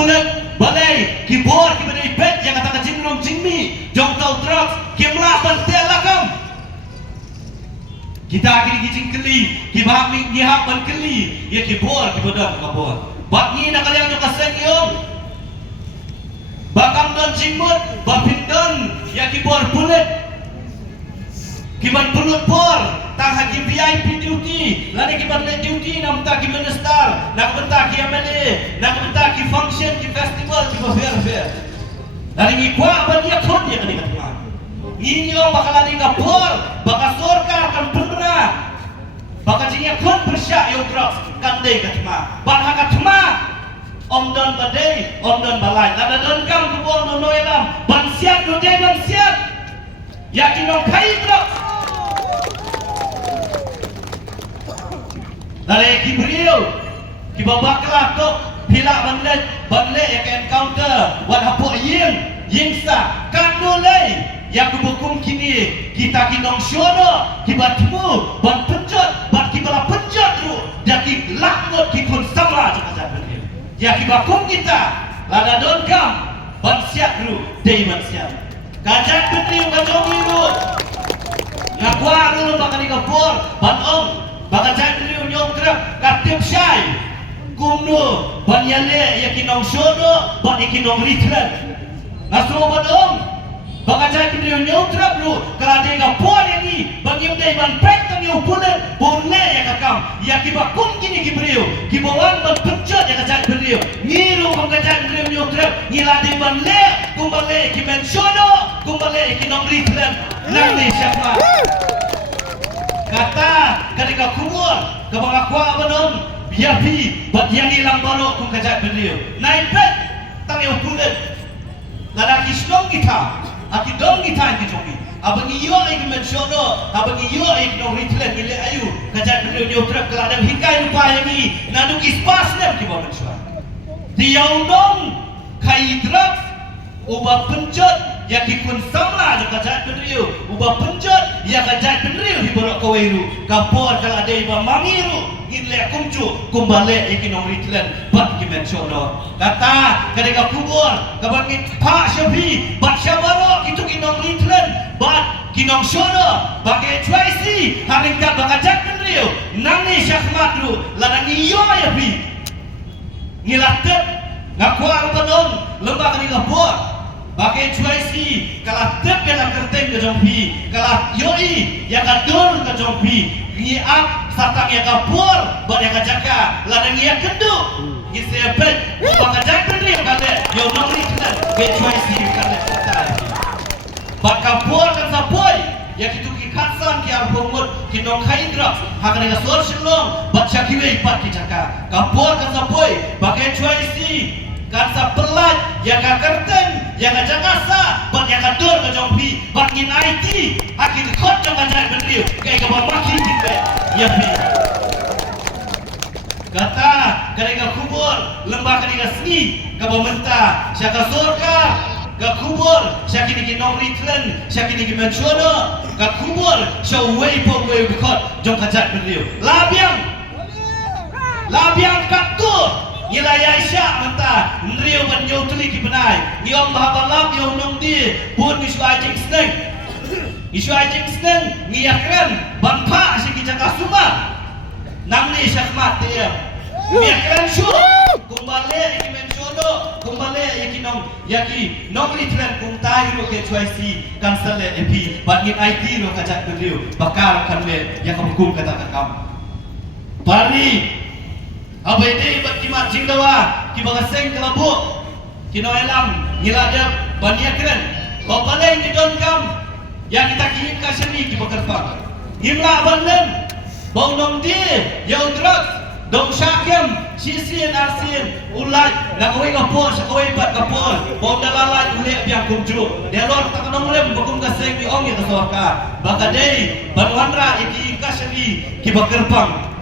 pulen balai kibor kibadai bet yang kata jinrong jingmi jong tau drugs kimla bantel lakam kita akhir gijing keli kibah mi nyihak ban keli ya kibor kibadam kabor bat ni nak kalian nak kaseng yong bakam don jingmut bapindon ya kibor pulen kiban pulut por tang haki VIP duty lani kiban le duty nam ta ki minister nak benta ki MLA nak benta ki function ki festival ki fair lani ni kwa ban dia khot dia kani katma ni yo bakal lani ngapor bakal sorkar kan pernah bakal jinya khot bersyak yo drugs kan dei katma ban hakatma om don badai om don balai lada don kam kubon don noelam ban siap do dei ban siap yakin dong kai drugs dari Kibriu, kibabaklah tu pilak banle yang encounter, wan hapuk ying sa, kan mulai yang kubukum kini kita kinong syono, kibatmu ban penjat, ban kibala penjat ru, dan kilakmut kikun sama jemaah benih. Ya kibakum kita, lada donkam, ban siap ru, day ban siap. Kajak benih kajong iru, ngakwa ru bakal digapur, ban om. Bakal jadi nyong kerap katip syai kumno banyale yakinong syono ban yakinong ritran nasro badong bakal jadi nyong kerap lu kalade ngapon yani bagi mdai ban pek tang yu pulen bonle ya kakam yakibakum kini kibriu kibawan ban penjat ya kajak beliau ngiru bakal jadi nyong kerap ngilade ban le kumbale kimen syono kumbale yakinong ritran nang ni siapa kata ketika kubur kebangakwa benom biapi bat yang hilang baru kum kajak beliau naik bet tang yang pulen lalaki slong kita aki dong kita ki jogi abang iyo ek mensiono abang iyo ek no ritlen ile ayu kajak beliau nyotrap keladang hikai lupa yangi naduk ispas nem ki bawa mensuan diau dong kai drugs ubah penjat ya kikun sama je kajak beliau ubah penjat ya kajak beliau di borok kawairu kapor kalau ada iba mangiru inle kumcu kumbale ikinong ritlen bat kimensiono kata ketika kubur kabangit pak syafi bat syabaro itu kinong ritlen bat kinong syono bagai cuaisi haringkat bakajak beliau nangni syakmat ru ladang iyo ya fi ngilatet ngakwa rupanon lembah kani kapor pakai cuaisi kalau tep yang kertem ke jompi kalau yoi yang kadur ke jompi ngiap satang yang kapur buat yang kajaka ladang yang keduk ni sepet buat kajak beri kata yo nongri kita ke cuaisi kata kita buat kapur kan sapoi yang itu kikatsan ki arpomut kinong kaindra hakan dengan sol shlong buat syakiwe ipat kicaka kapur kan sapoi pakai cuaisi kan sa pelat yang ka kerten yang ka jangasa bat yang ka dur ka jompi bat ngin IT akhir khot jong ka jai beriu kai ka bamaki kita ya pi kata kare ka kubur lembah kare ka sni ka bamenta syaka surga ka kubur syaki ni kinong ritlen syaki ni mensiono ka kubur syawei pongwei khot jong ka jai beriu labiang katur Ilaya Isya mentah Nriyo ban nyo tuli ki benai Niyong mahabalab nyo nung di Pun isu ajing seneng Isu ajing seneng Ngiyakran Ban pa si ki jaka suma Nang ni syakmat dia Ngiyakran syuk Kumbale iki mensono Kumbale iki nong Yaki nong litren kum tahiru ke cuaisi Kansale epi Ban ngin IT ro kajak beriu Bakar kan le Yang kamukum kata kakam Pari apa ini buat kimat jingdawa kibagaseng kelabuk kino elam ngiladap baniakren babaleng di donkam yang kita kirim ke sini kibakarpang ngimla abanlem bau nong di yau drugs dong syakem sisin arsin ulat nak kawai kapur sakawai bat kapur bau dalalai uliak biang kumju delor tak nong lem bakum gaseng di ong ya kesuaka bakadei banuanra iki kaseni kibakarpang